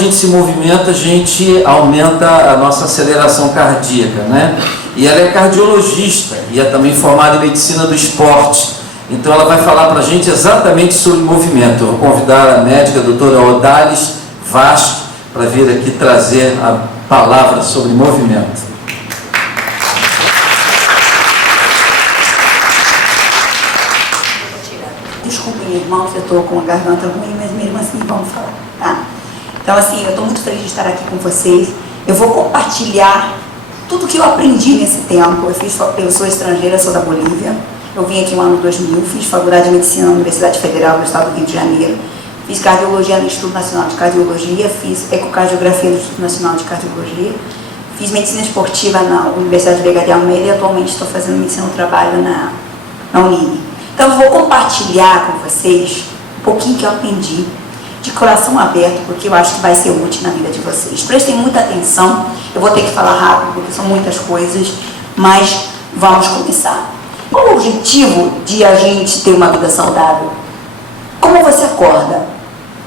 gente se movimenta, a gente aumenta a nossa aceleração cardíaca, né? E ela é cardiologista e é também formada em medicina do esporte. Então ela vai falar para a gente exatamente sobre movimento. Eu vou convidar a médica, a doutora Odalis Vasco, para vir aqui trazer a palavra sobre movimento. Desculpem, irmãos, eu estou com a garganta ruim, mas mesmo assim vamos falar, tá? Então, assim, eu estou muito feliz de estar aqui com vocês. Eu vou compartilhar tudo que eu aprendi nesse tempo. Eu sou estrangeira, sou da Bolívia. Eu vim aqui no ano 2000, fiz faculdade de medicina na Universidade Federal do Estado do Rio de Janeiro. Fiz cardiologia no Instituto Nacional de Cardiologia, fiz ecocardiografia no Instituto Nacional de Cardiologia. Fiz medicina esportiva na Universidade Veiga de Almeida e atualmente estou fazendo medicina do trabalho na Unini. Então, eu vou compartilhar com vocês um pouquinho que eu aprendi, de coração aberto, porque eu acho que vai ser útil na vida de vocês. Prestem muita atenção, eu vou ter que falar rápido, porque são muitas coisas, mas vamos começar. Qual o objetivo de a gente ter uma vida saudável? Como você acorda?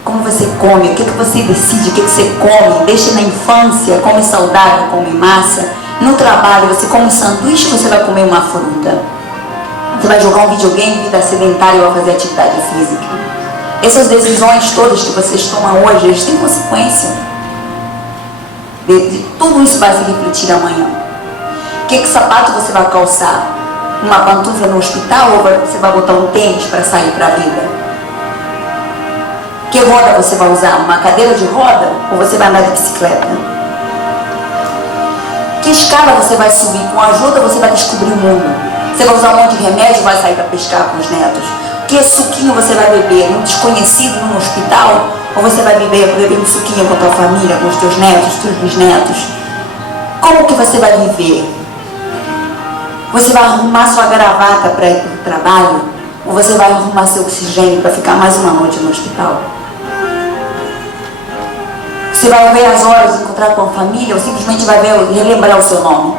Como você come? O que você decide? O que você come? Deixa na infância, come saudável, come massa. No trabalho, você come um sanduíche ou você vai comer uma fruta? Você vai jogar um videogame, vida sedentária ou vai fazer atividade física? Essas decisões todas que vocês tomam hoje, eles têm consequência. Tudo isso vai se refletir amanhã. Que sapato você vai calçar? Uma pantufla no hospital ou você vai botar um tênis para sair para a vida? Que roda você vai usar? Uma cadeira de roda ou você vai andar de bicicleta? Que escala você vai subir? Com ajuda você vai descobrir o mundo? Você vai usar um monte de remédio e vai sair para pescar com os netos? Que suquinho você vai beber? Um desconhecido no hospital? Ou você vai beber um suquinho com a tua família, com os teus netos, teus bisnetos? Como que você vai viver? Você vai arrumar sua gravata para ir para o trabalho? Ou você vai arrumar seu oxigênio para ficar mais uma noite no hospital? Você vai ver as horas de encontrar com a família ou simplesmente vai ver relembrar o seu nome?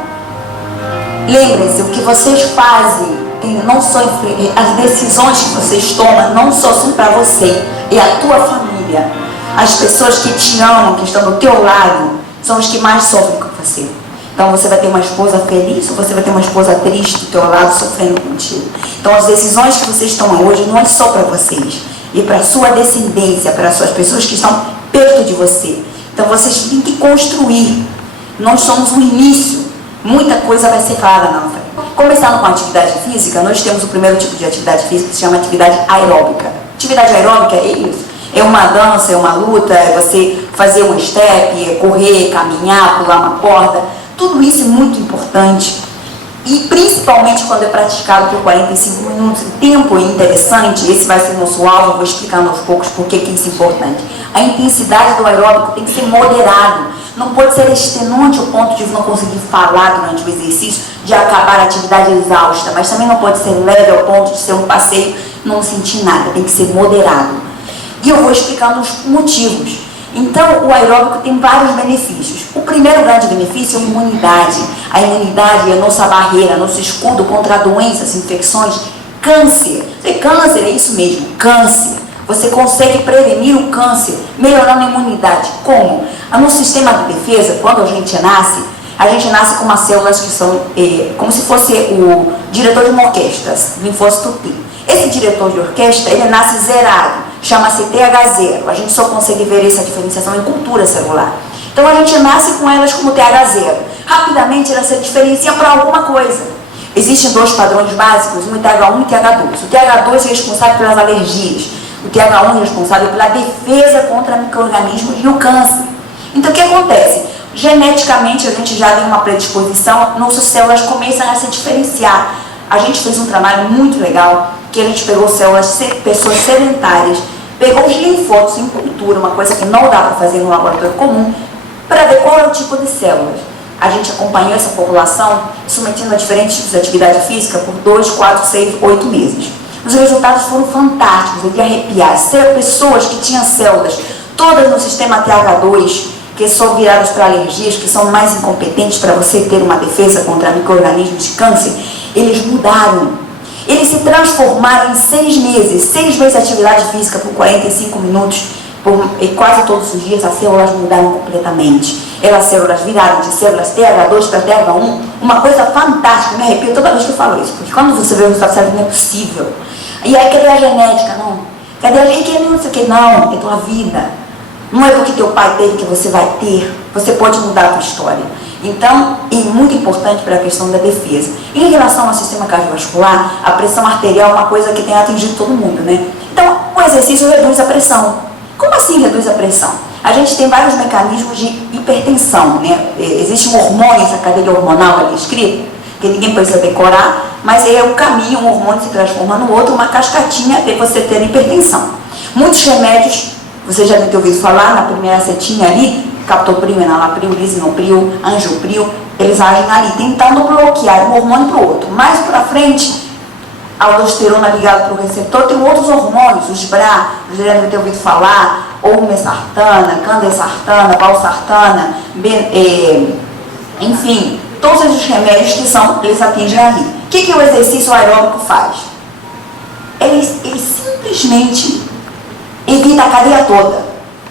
Lembrem-se, o que vocês fazem, não só as decisões que vocês tomam, não só são para você, é a tua família. As pessoas que te amam, que estão do teu lado, são os que mais sofrem com você. Então você vai ter uma esposa feliz ou você vai ter uma esposa triste do teu lado, sofrendo contigo. Então as decisões que vocês tomam hoje não é só para vocês, é para a sua descendência, para as pessoas que estão perto de você. Então vocês têm que construir. Nós somos o início. Muita coisa vai ser clara na frente. Começando com a atividade física, nós temos o primeiro tipo de atividade física que se chama atividade aeróbica. Atividade aeróbica é isso. É uma dança, é uma luta, é você fazer um step, é correr, caminhar, pular uma corda. Tudo isso é muito importante. E principalmente quando é praticado por 45 minutos. O tempo é interessante, esse vai ser o nosso alvo, eu vou explicando aos poucos por que isso é importante. A intensidade do aeróbico tem que ser moderado. Não pode ser extenuante ao ponto de não conseguir falar durante o exercício, de acabar a atividade exausta, mas também não pode ser leve ao ponto de ser um passeio e não sentir nada, tem que ser moderado. E eu vou explicando os motivos. Então, o aeróbico tem vários benefícios. O primeiro grande benefício é a imunidade. A imunidade é a nossa barreira, nosso escudo contra doenças, infecções, câncer. Câncer é isso mesmo, câncer. Você consegue prevenir o câncer, melhorando a imunidade. Como? No sistema de defesa, quando a gente nasce com umas células que são como se fosse o diretor de uma orquestra, linfócito T. Esse diretor de orquestra, ele nasce zerado, chama-se TH0. A gente só consegue ver essa diferenciação em cultura celular. Então a gente nasce com elas como TH0. Rapidamente elas se diferenciam para alguma coisa. Existem dois padrões básicos, um TH1 e TH2. O TH2 é responsável pelas alergias. O TH1 é responsável pela defesa contra micro-organismos e o câncer. Então, o que acontece? Geneticamente, a gente já tem uma predisposição, nossas células começam a se diferenciar. A gente fez um trabalho muito legal, que a gente pegou células, pessoas sedentárias, pegou os linfócitos em cultura, uma coisa que não dá para fazer no laboratório comum, para ver qual é o tipo de células. A gente acompanhou essa população, submetendo a diferentes tipos de atividade física por 2, 4, 6, 8 meses. Os resultados foram fantásticos, de arrepiar. Pessoas que tinham células todas no sistema TH2, que são viradas para alergias, que são mais incompetentes para você ter uma defesa contra micro-organismos de câncer, eles mudaram. Eles se transformaram em 6 meses. 6 meses de atividade física por 45 minutos e quase todos os dias as células mudaram completamente. As células viraram de células TH2 para TH1, uma coisa fantástica, me arrepio toda vez que eu falo isso, porque quando você vê o resultado certo, não é possível. E aí, cadê a genética? Não. Cadê a genética? Não sei o que, não, é tua vida. Não é porque teu pai teve que você vai ter, você pode mudar a tua história. Então, é muito importante para a questão da defesa. Em relação ao sistema cardiovascular, a pressão arterial é uma coisa que tem atingido todo mundo, né? Então, o exercício reduz a pressão. Como assim reduz a pressão? A gente tem vários mecanismos de hipertensão, né? Existe um hormônio, essa cadeia hormonal ali escrita, que ninguém precisa decorar, mas é o caminho, um hormônio se transforma no outro, uma cascatinha de você ter hipertensão. Muitos remédios, você já deve ter ouvido falar, na primeira setinha ali, captopril, enalapril, lisinopril, angiopril, eles agem ali, tentando bloquear um hormônio para o outro. Mais para frente, a aldosterona ligada para o receptor, tem outros hormônios, os BRA, você já deve ter ouvido falar, ou mesartana, candesartana, valsartana, enfim, todos esses remédios que eles atingem ali. O que o exercício aeróbico faz? Ele simplesmente evita a cadeia toda,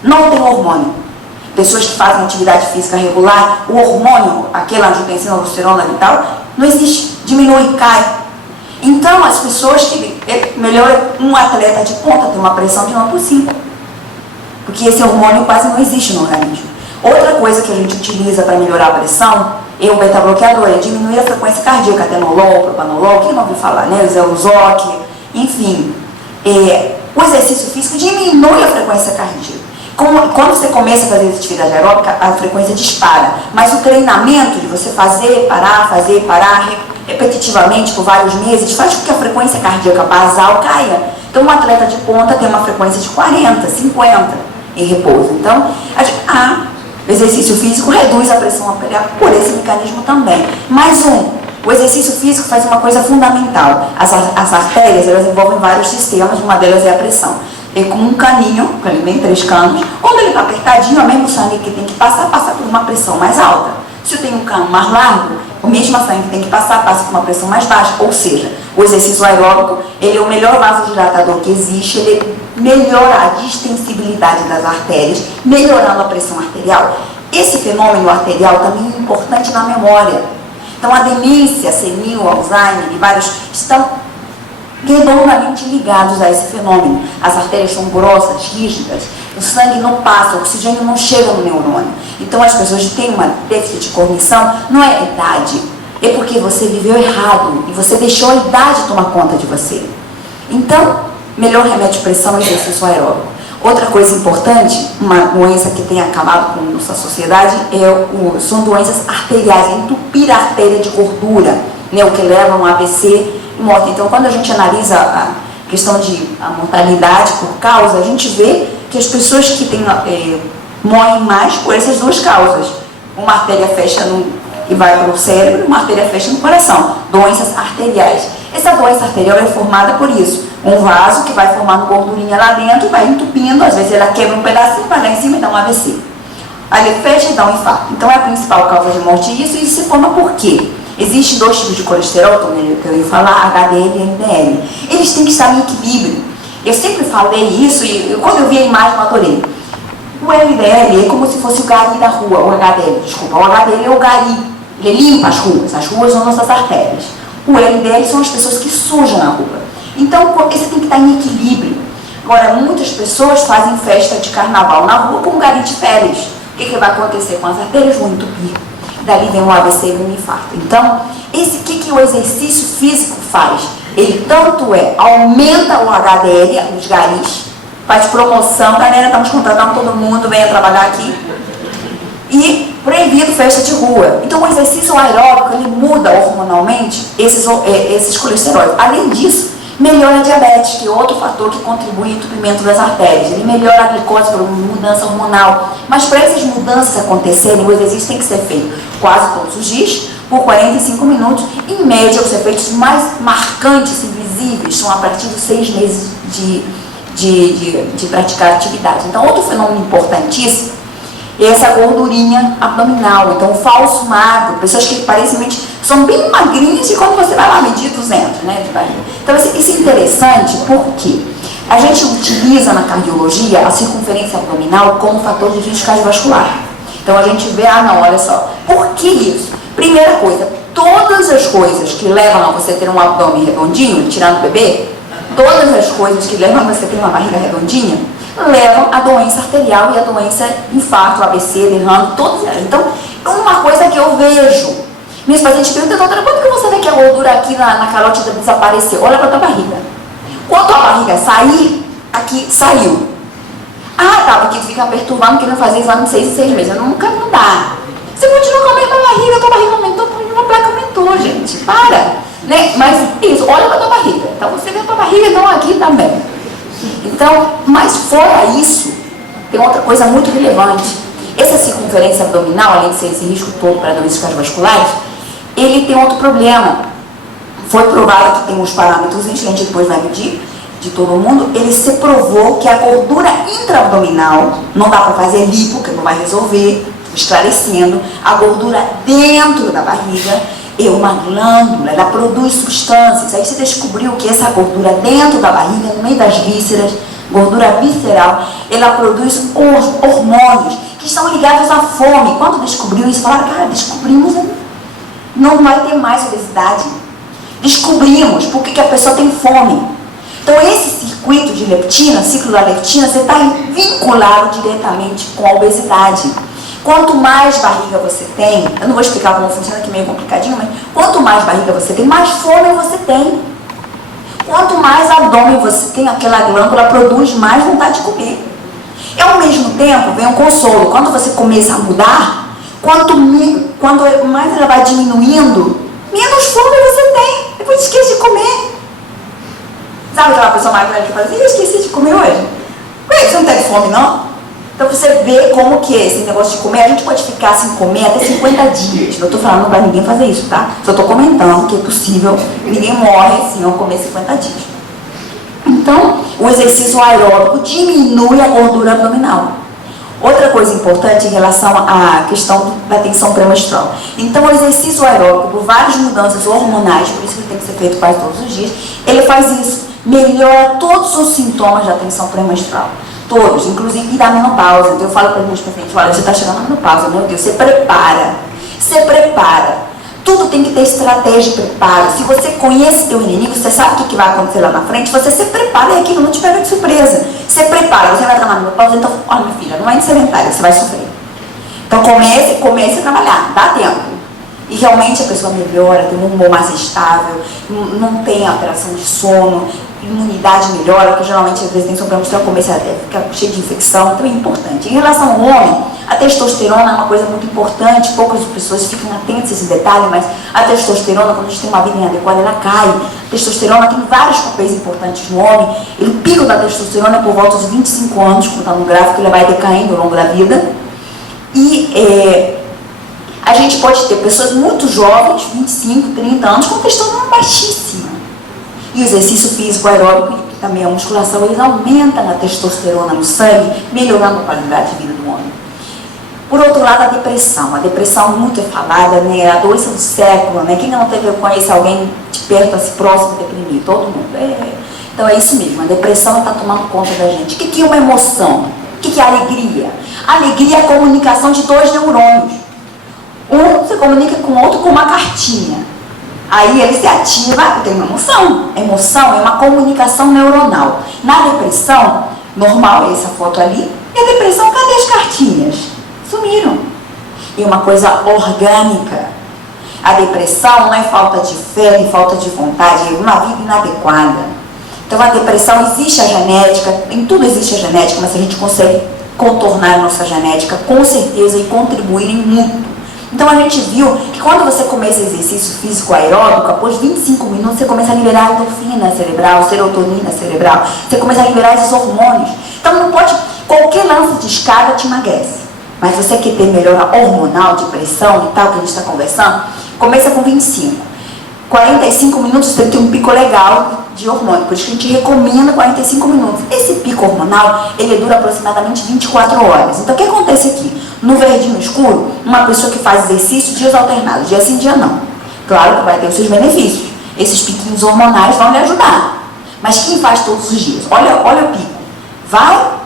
não tem hormônio. Pessoas que fazem atividade física regular, o hormônio, aquela angiotensina, aldosterona e tal, não existe, diminui, cai. Então, as pessoas que melhor um atleta de ponta tem uma pressão de 1 por 5, porque esse hormônio quase não existe no organismo. Outra coisa que a gente utiliza para melhorar a pressão é o beta-bloqueador, é diminuir a frequência cardíaca, atenolol, propanolol, quem não ouviu falar, né? O Zeluzoc, enfim. O exercício físico diminui a frequência cardíaca. Quando você começa a fazer atividade aeróbica, a frequência dispara. Mas o treinamento de você fazer, parar, repetitivamente por vários meses, faz com que a frequência cardíaca basal caia. Então, um atleta de ponta tem uma frequência de 40, 50 em repouso. Então, o exercício físico reduz a pressão arterial por esse mecanismo também. Mais o exercício físico faz uma coisa fundamental. As artérias, elas envolvem vários sistemas, uma delas é a pressão. É como um caninho, tem 3 canos, quando ele está apertadinho, o mesmo sangue que tem que passar, passa por uma pressão mais alta. Se eu tenho um cano mais largo, o mesmo sangue que tem que passar, passa por uma pressão mais baixa. Ou seja, o exercício aeróbico, ele é o melhor vasodilatador que existe, ele melhora a distensibilidade das artérias, melhorando a pressão arterial. Esse fenômeno arterial também é importante na memória. Então, a demência senil, Alzheimer e vários estão redondamente ligados a esse fenômeno. As artérias são grossas, rígidas, o sangue não passa, o oxigênio não chega no neurônio. Então, as pessoas que têm uma déficit de cognição, não é idade, é porque você viveu errado e você deixou a idade tomar conta de você. Então, melhor remédio de pressão é exercício aeróbico. Outra coisa importante, uma doença que tem acabado com a nossa sociedade, são doenças arteriais, entupir a artéria de gordura, né, o que leva a um AVC e morte. Então, quando a gente analisa a questão de a mortalidade por causa, a gente vê que as pessoas que morrem mais por essas duas causas. Uma artéria fecha e vai para o cérebro, e uma artéria fecha no coração. Doenças arteriais. Essa doença arterial é formada por isso. Um vaso que vai formando gordurinha lá dentro, vai entupindo, às vezes ela quebra um pedacinho, vai lá em cima e dá um AVC. Aí ele fecha e dá um infarto. Então, é a principal causa de morte isso, e isso se forma por quê? Existem 2 tipos de colesterol, que eu ia falar, HDL e LDL. Eles têm que estar em equilíbrio. Eu sempre falei isso e quando eu vi a imagem eu adorei. O LDL é como se fosse o gari da rua, o HDL, desculpa. O HDL é o gari, ele limpa as ruas são nossas artérias. O LDL são as pessoas que sujam a rua. Então, você tem que estar em equilíbrio. Agora, muitas pessoas fazem festa de carnaval na rua com um gari de férias. O que vai acontecer com as artérias? Vão entupir. Dali vem um AVC e um infarto. Então, que o exercício físico faz? Ele tanto aumenta o HDL, os garis, faz promoção, galera, estamos contratando todo mundo, venha trabalhar aqui, e proibido festa de rua. Então, o exercício aeróbico, ele muda hormonalmente esses colesteróis. Além disso, melhora a diabetes, que é outro fator que contribui no entupimento das artérias. Ele melhora a glicose por mudança hormonal. Mas para essas mudanças acontecerem, o exercício tem que ser feito quase todos os dias, por 45 minutos. Em média, os efeitos mais marcantes e visíveis são a partir de 6 meses de praticar atividade. Então, outro fenômeno importantíssimo é essa gordurinha abdominal. Então, o falso magro, pessoas que parecentemente são bem magrinhas e quando você vai lá medir 200, né, de barriga. Então, isso é interessante porque A gente utiliza na cardiologia a circunferência abdominal como fator de risco cardiovascular. Então a gente vê, não, olha só, por que isso? Primeira coisa, todas as coisas que levam a você ter um abdômen redondinho, tirando o bebê, todas as coisas que levam a você ter uma barriga redondinha, levam a doença arterial e a doença infarto, ABC, derrame, todas elas. Então, uma coisa que eu vejo, meus pacientes perguntam, doutora, quando que você vê que a gordura aqui na carótida desapareceu? Olha para a tua barriga. Quando a barriga sair, aqui saiu. Tá, porque fica perturbando, querendo fazer exame de 6 em 6 meses. Nunca não dá. Você continua com a mesma barriga, a tua barriga aumentou, a placa aumentou, gente. Para. Né? Mas isso, olha para a tua barriga. Então você vê a tua barriga, então aqui também. Então, mas fora isso, tem outra coisa muito relevante. Essa circunferência abdominal, além de ser esse risco todo para doenças cardiovasculares, ele tem outro problema. Foi provado que tem uns parâmetros, a gente depois vai medir, de todo mundo, ele se provou que a gordura intraabdominal, não dá para fazer lipo, que não vai resolver, esclarecendo, a gordura dentro da barriga é uma glândula, ela produz substâncias. Aí você descobriu que essa gordura dentro da barriga, no meio das vísceras, gordura visceral, ela produz hormônios que estão ligados à fome. Quando descobriu isso, falaram, cara, descobrimos, não vai ter mais obesidade. Descobrimos porque que a pessoa tem fome. Então esse circuito de leptina, ciclo da leptina, você está vinculado diretamente com a obesidade. Quanto mais barriga você tem, eu não vou explicar como funciona, que é meio complicadinho, mas quanto mais barriga você tem, mais fome você tem. Quanto mais abdômen você tem, aquela glândula produz mais vontade de comer. E ao mesmo tempo vem um consolo. Quando você começa a mudar, quanto mais ela vai diminuindo, menos fome você tem. Depois esquece de comer. Sabe aquela pessoa magra que fala assim, eu esqueci de comer hoje? Por que você não teve fome, não? Então você vê como que é esse negócio de comer. A gente pode ficar sem comer até 50 dias. Não estou falando para ninguém fazer isso, tá? Só estou comentando que é possível. Ninguém morre se não comer 50 dias. Então, o exercício aeróbico diminui a gordura abdominal. Outra coisa importante em relação à questão da tensão pré-menstrual. Então, o exercício aeróbico, por várias mudanças hormonais, por isso que ele tem que ser feito quase todos os dias, ele faz isso, melhora todos os sintomas da tensão pré-menstrual. Todos, inclusive da menopausa. Então eu falo para os meus pacientes, olha, você está chegando na menopausa, meu Deus, você prepara. Tudo tem que ter estratégia de preparo. Se você conhece teu inimigo, você sabe o que vai acontecer lá na frente, você se prepara e aquilo não te pega de surpresa. Você prepara, você vai estar na menopausa, então, olha minha filha, não é de sedentária, você vai sofrer. Então comece a trabalhar, dá tempo. E realmente a pessoa melhora, tem um humor mais estável, não tem alteração de sono, imunidade melhora, porque geralmente às vezes tem sobremenstrual, começa a ficar cheio de infecção, então é importante. Em relação ao homem, a testosterona é uma coisa muito importante, poucas pessoas ficam atentas a esse detalhe, mas a testosterona, quando a gente tem uma vida inadequada, ela cai. A testosterona tem vários papéis importantes no homem, e o pico da testosterona é por volta de 25 anos, quando está no gráfico, ele vai decaindo ao longo da vida. E a gente pode ter pessoas muito jovens, 25, 30 anos, com testosterona baixíssima. E o exercício físico aeróbico e também a musculação, eles aumentam a testosterona no sangue, melhorando a qualidade de vida do homem. Por outro lado, a depressão muito é falada, né? A doença do século, né? Quem não teve, conhece alguém de perto, assim, próximo, deprimido? Todo mundo. Então é isso mesmo, a depressão está tomando conta da gente. O que é uma emoção? O que é alegria? A alegria é a comunicação de dois neurônios. Um se comunica com o outro com uma cartinha. Aí ele se ativa e tem uma emoção. A emoção é uma comunicação neuronal. Na depressão, normal é essa foto ali, e a depressão, cadê as cartinhas? Sumiram. E uma coisa orgânica. A depressão não é falta de fé, nem falta de vontade, é uma vida inadequada. Então a depressão, existe a genética, em tudo existe a genética, mas a gente consegue contornar a nossa genética com certeza e contribuir em muito. Então a gente viu que quando você começa exercício físico aeróbico, após 25 minutos você começa a liberar endorfina cerebral, serotonina cerebral, você começa a liberar esses hormônios. Então não pode, qualquer lance de escada te emagrece. Mas você quer ter melhora hormonal, de pressão e tal, que a gente está conversando, começa com 25. 45 minutos você tem que ter um pico legal de hormônio, por isso que a gente recomenda 45 minutos. Esse pico hormonal, ele dura aproximadamente 24 horas. Então o que acontece aqui? No verdinho escuro, uma pessoa que faz exercício dias alternados, dia sim, dia não. Claro que vai ter os seus benefícios. Esses piquinhos hormonais vão lhe ajudar. Mas quem faz todos os dias? Olha o pico.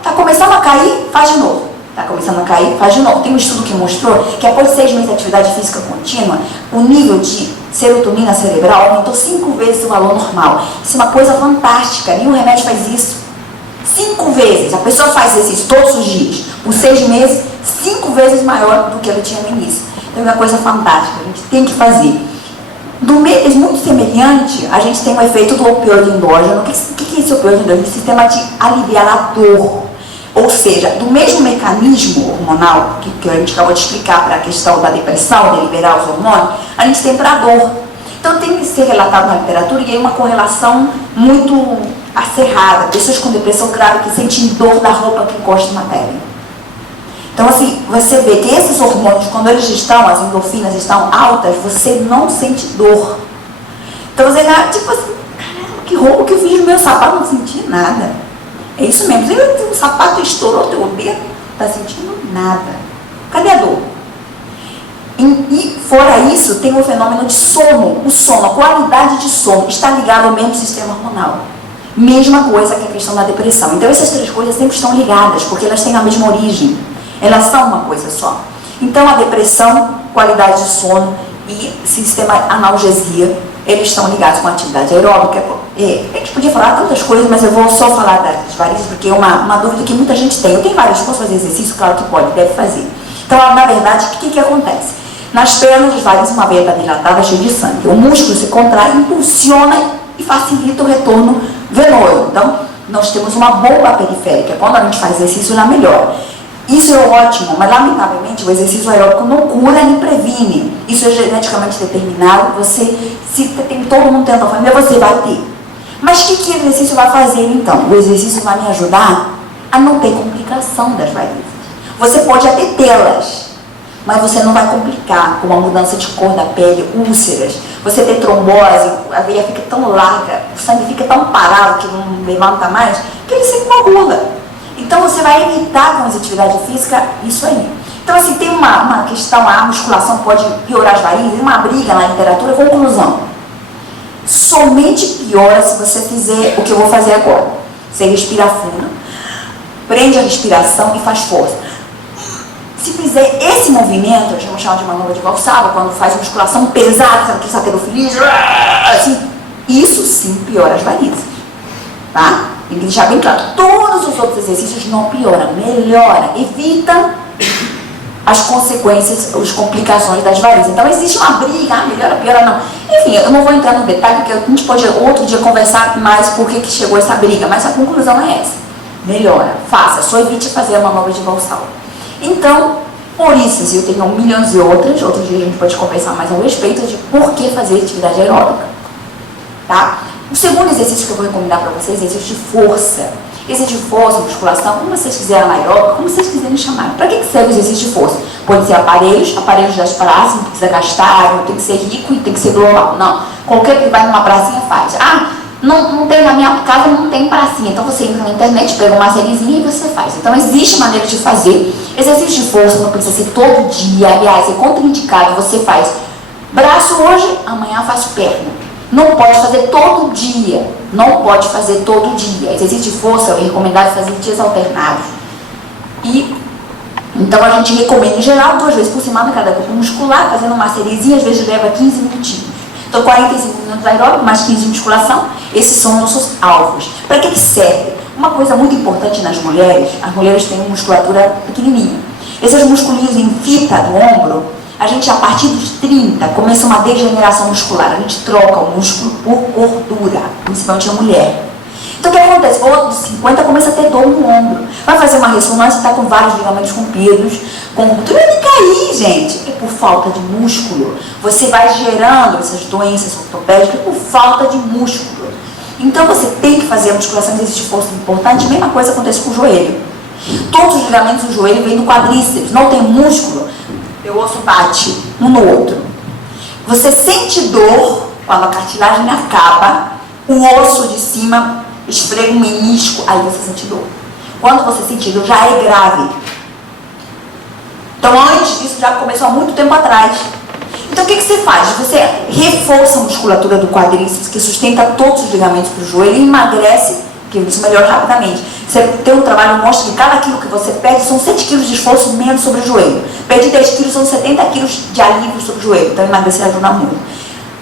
Tá começando a cair, faz de novo. Tá começando a cair, faz de novo. Tem um estudo que mostrou que após 6 meses de atividade física contínua, o nível de serotonina cerebral aumentou 5 vezes o valor normal. Isso é uma coisa fantástica, nenhum remédio faz isso. 5 vezes. A pessoa faz exercício todos os dias, por 6 meses, 5 vezes maior do que ela tinha no início. Então é uma coisa fantástica, a gente tem que fazer. É muito semelhante, a gente tem o efeito do opioide endógeno. O que é esse opioide endógeno? O sistema de aliviar a dor. Ou seja, do mesmo mecanismo hormonal que a gente acabou de explicar para a questão da depressão, de liberar os hormônios, a gente tem para a dor. Então tem que ser relatado na literatura e aí uma correlação muito acerrada. Pessoas com depressão grave que sentem dor da roupa que encosta na pele. Então assim, você vê que esses hormônios, quando eles estão, as endorfinas estão altas, você não sente dor. Então você tipo assim, caramba, que roupa que eu fiz no meu sapato, não senti nada. É isso mesmo, se o sapato estourou teu dedo, não está sentindo nada. Cadê a dor? E fora isso, tem o fenômeno de sono. O sono, a qualidade de sono está ligado ao mesmo sistema hormonal. Mesma coisa que a questão da depressão. Então essas 3 coisas sempre estão ligadas, porque elas têm a mesma origem. Elas são uma coisa só. Então a depressão, qualidade de sono e sistema analgesia, eles estão ligados com a atividade aeróbica. A gente podia falar tantas coisas, mas eu vou só falar das varizes, porque é uma dúvida que muita gente tem. Eu tenho várias, posso fazer exercício? Claro que pode, deve fazer. Então, na verdade, o que acontece? Nas pernas, as varizes, uma veia está dilatada, cheia de sangue. O músculo se contrai, impulsiona e facilita o retorno venoso. Então, nós temos uma bomba periférica. Quando a gente faz exercício, ela melhora. Isso é ótimo, mas lamentavelmente o exercício aeróbico não cura nem previne. Isso é geneticamente determinado. Todo mundo tenta fazer, você vai ter. Mas o que o exercício vai fazer então? O exercício vai me ajudar a não ter complicação das varizes. Você pode até tê-las, mas você não vai complicar com a mudança de cor da pele, úlceras. Você ter trombose, a veia fica tão larga, o sangue fica tão parado que não levanta mais, que ele se coagula. Então você vai evitar com as atividades físicas isso aí. Então assim, tem uma questão, a musculação pode piorar as varizes, uma briga na literatura, conclusão. Somente piora se você fizer o que eu vou fazer agora. Você respira fundo, prende a respiração e faz força. Se fizer esse movimento, a gente chama de manobra de Valsalva, quando faz musculação pesada, sabe que saterofilia, assim, isso sim piora as varizes. Tá? Tem que deixar bem claro. Todos os outros exercícios não pioram, melhora, evita as consequências, as complicações das varizes. Então existe uma briga, melhora, piora, não. Enfim, eu não vou entrar no detalhe, porque a gente pode outro dia conversar mais por que chegou essa briga, mas a conclusão é essa. Melhora, faça, só evite fazer a manobra de Valsalva. Então, por isso, eu tenho milhões de outros dias a gente pode conversar mais a respeito de por que fazer atividade aeróbica. Tá? O segundo exercício que eu vou recomendar para vocês é exercício de força. Exercício de força, musculação, como vocês quiserem anaeróbica, como vocês quiserem chamar. Para que serve o exercício de força? Pode ser aparelhos das praças, não precisa gastar, não tem que ser rico e tem que ser global. Não. Qualquer que vai numa pracinha faz. Não tem na minha casa, não tem pracinha. Então você entra na internet, pega uma sériezinha e você faz. Então existe maneira de fazer. Exercício de força não precisa ser todo dia. Aliás, é contraindicado. Você faz braço hoje, amanhã faz perna. Não pode fazer todo dia. Não pode fazer todo dia. Exercício de força é recomendado fazer dias alternados. Então a gente recomenda em geral 2 vezes por semana cada grupo muscular, fazendo uma sériezinha, às vezes leva 15 minutinhos. Então 45 minutos aeróbico, mais 15 de musculação, esses são nossos alvos. Para que serve? Uma coisa muito importante nas mulheres, as mulheres têm uma musculatura pequenininha. Esses musculinhos em fita do ombro, a gente a partir dos 30 começa uma degeneração muscular, a gente troca o músculo por gordura, principalmente a mulher. Então o que acontece? O outro de 50 começa a ter dor no ombro. Vai fazer uma ressonância, está com vários ligamentos rompidos, com ruptura de cair, gente. É por falta de músculo. Você vai gerando essas doenças ortopédicas por falta de músculo. Então você tem que fazer a musculação, existe força importante. A mesma coisa acontece com o joelho. Todos os ligamentos do joelho vêm do quadríceps. Não tem músculo, o osso bate um no outro. Você sente dor quando a cartilagem acaba, o osso de cima esfrega um menisco, aí você sente dor. Quando você sente dor, já é grave. Então, antes disso, já começou há muito tempo atrás. Então, Então o que você faz? Você reforça a musculatura do quadríceps, que sustenta todos os ligamentos para o joelho, e emagrece, que isso melhora rapidamente. Você tem um trabalho, mostra que cada quilo que você perde são 7 quilos de esforço menos sobre o joelho. Perde 10 quilos, são 70 quilos de alívio sobre o joelho. Então emagrecer ajuda muito.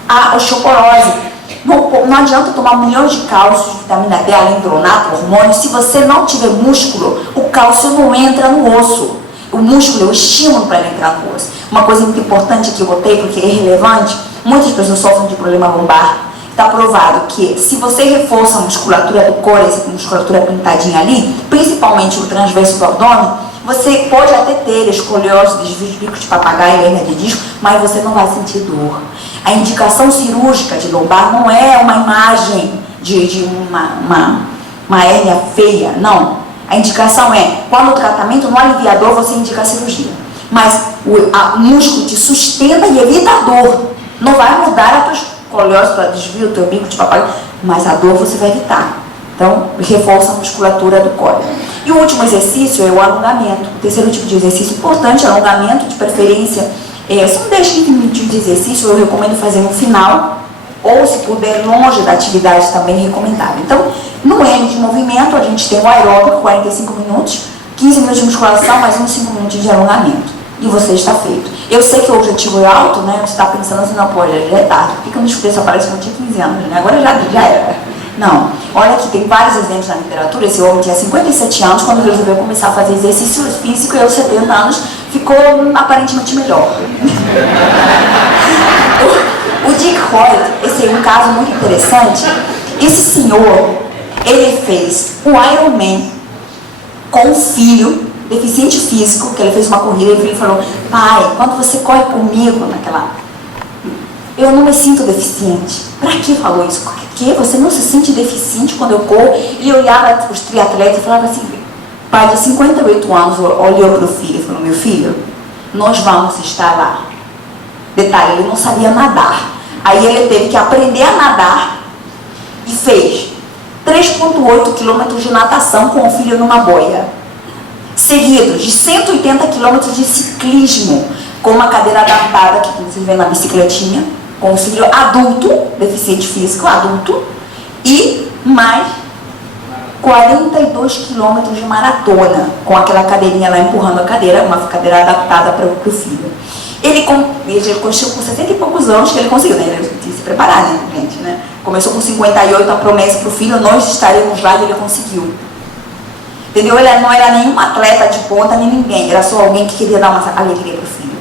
A osteoporose. Não adianta tomar milhões de cálcios, vitamina D, alendronato, hormônios. Se você não tiver músculo, o cálcio não entra no osso. O músculo é o estímulo para ele entrar no osso. Uma coisa muito importante que eu botei, porque é relevante, muitas pessoas sofrem de problema lombar. Está provado que se você reforça a musculatura do core, essa musculatura pintadinha ali, principalmente o transverso do abdômen, você pode até ter escoliose, desvio de bico de papagaio, hernia de disco, mas você não vai sentir dor. A indicação cirúrgica de lombar não é uma imagem de uma hérnia feia, não. A indicação é, quando o tratamento não alivia a dor, você indica a cirurgia. Mas o músculo te sustenta e evita a dor. Não vai mudar a tua escoliose, tua desvio, teu bico de papagaio, mas a dor você vai evitar. Então, reforça a musculatura do core. E o último exercício é o alongamento. O terceiro tipo de exercício importante, alongamento, de preferência. São 10, 15 minutos de exercício, eu recomendo fazer no final, ou se puder, longe da atividade também recomendável. Então, no M de movimento, a gente tem o aeróbico, 45 minutos, 15 minutos de musculação, mais uns 5 minutos de alongamento. E você está feito. Eu sei que o objetivo é alto, né? Você está pensando assim, não, pô, já é tarde. Fica no escuro, só parece que eu tinha 15 anos, né? Agora já era. Não. Olha que tem vários exemplos na literatura. Esse homem tinha 57 anos quando resolveu começar a fazer exercício físico, e aos 70 anos ficou aparentemente melhor. O Dick Hoyt, esse é um caso muito interessante. Esse senhor, ele fez um Ironman com um filho deficiente físico, que ele fez uma corrida, e o filho falou: pai, quando você corre comigo eu não me sinto deficiente. Pra que falou isso? Porque você não se sente deficiente quando eu corro? Ele olhava os triatletas e falava assim, pai de 58 anos olhou para o filho e falou: meu filho, nós vamos estar lá. Detalhe, ele não sabia nadar. Aí ele teve que aprender a nadar e fez 3,8 quilômetros de natação com o filho numa boia, seguidos de 180 quilômetros de ciclismo com uma cadeira adaptada, que vocês vê na bicicletinha, com o filho adulto, deficiente físico adulto, e mais 42 quilômetros de maratona, com aquela cadeirinha lá empurrando a cadeira, uma cadeira adaptada para o filho. Ele conseguiu com 60 e poucos anos que ele conseguiu, né? Ele tinha que se preparar, né, gente, né? Começou com 58, a promessa para o filho, nós estaremos lá, e ele conseguiu. Entendeu? Ele não era nenhum atleta de ponta, nem ninguém, era só alguém que queria dar uma alegria para o filho.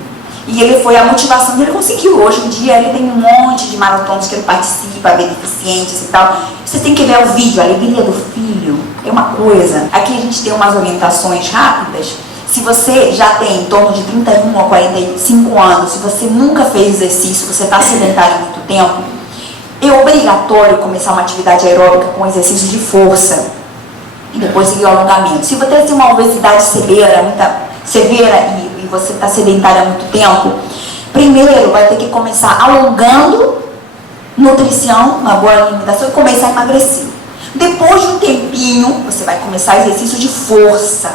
E ele foi a motivação dele, conseguiu. Hoje em dia ele tem um monte de maratonas que ele participa, beneficentes e tal. Você tem que ver o vídeo, a alegria do filho é uma coisa. Aqui a gente tem umas orientações rápidas. Se você já tem em torno de 31 a 45 anos, se você nunca fez exercício, você está sedentário há muito tempo, é obrigatório começar uma atividade aeróbica com exercício de força e depois seguir o alongamento. Se você tem uma obesidade severa e você está sedentário há muito tempo, primeiro vai ter que começar alongando, nutrição, uma boa alimentação, e começar a emagrecer. Depois de um tempinho, você vai começar exercício de força.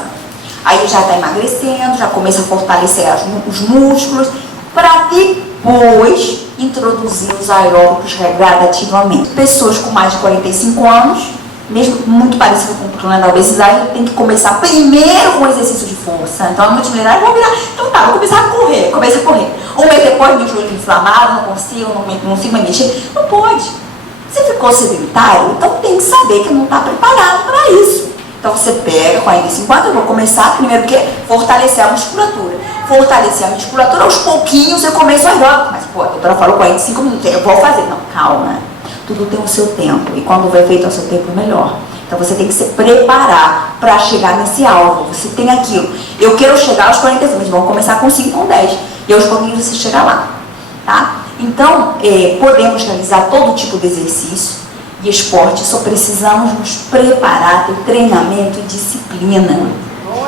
Aí já está emagrecendo, já começa a fortalecer os músculos, para depois introduzir os aeróbicos gradativamente. Pessoas com mais de 45 anos, mesmo muito parecido com o problema da obesidade, tem que começar primeiro com exercício de força. Então, muitas mulheres vão virar, então tá, vou começar a correr, começa a correr. Um mês depois, meu joelho inflamado, não consigo me mexer. Não pode. Você ficou sedentário, então tem que saber que não está preparado para isso. Então você pega 45 anos, eu vou começar primeiro que fortalecer a musculatura. Fortalecer a musculatura, aos pouquinhos eu começo a aeróbico. Mas, pô, a doutora falou 45 minutos, eu vou fazer. Não, calma. Tudo tem o seu tempo. E quando vai feito ao seu tempo, melhor. Então você tem que se preparar para chegar nesse alvo. Você tem aquilo. Eu quero chegar aos 45, mas vamos começar com 5, com 10. E aos pouquinhos você chega lá. Tá? Então, podemos realizar todo tipo de exercício e esporte, só precisamos nos preparar, ter treinamento e disciplina.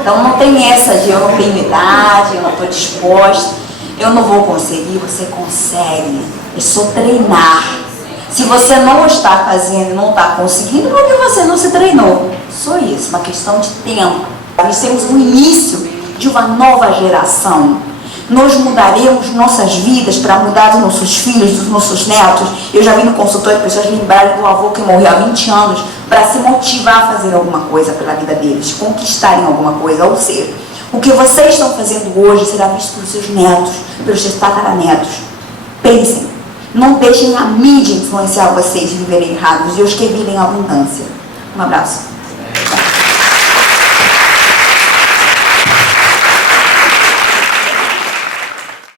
Então não tem essa de eu não tenho idade, eu não estou disposta, eu não vou conseguir. Você consegue, é só treinar. Se você não está fazendo, não está conseguindo, porque você não se treinou. Só isso, uma questão de tempo. Nós temos o início de uma nova geração. Nós mudaremos nossas vidas para mudar dos nossos filhos, dos nossos netos. Eu já vi no consultório pessoas lembrarem do avô que morreu há 20 anos para se motivar a fazer alguma coisa pela vida deles, conquistarem alguma coisa. Ou seja, o que vocês estão fazendo hoje será visto pelos seus netos, pelos seus tataranetos. Pensem, não deixem a mídia influenciar vocês e viverem errados. Deus quer vir em abundância. Um abraço.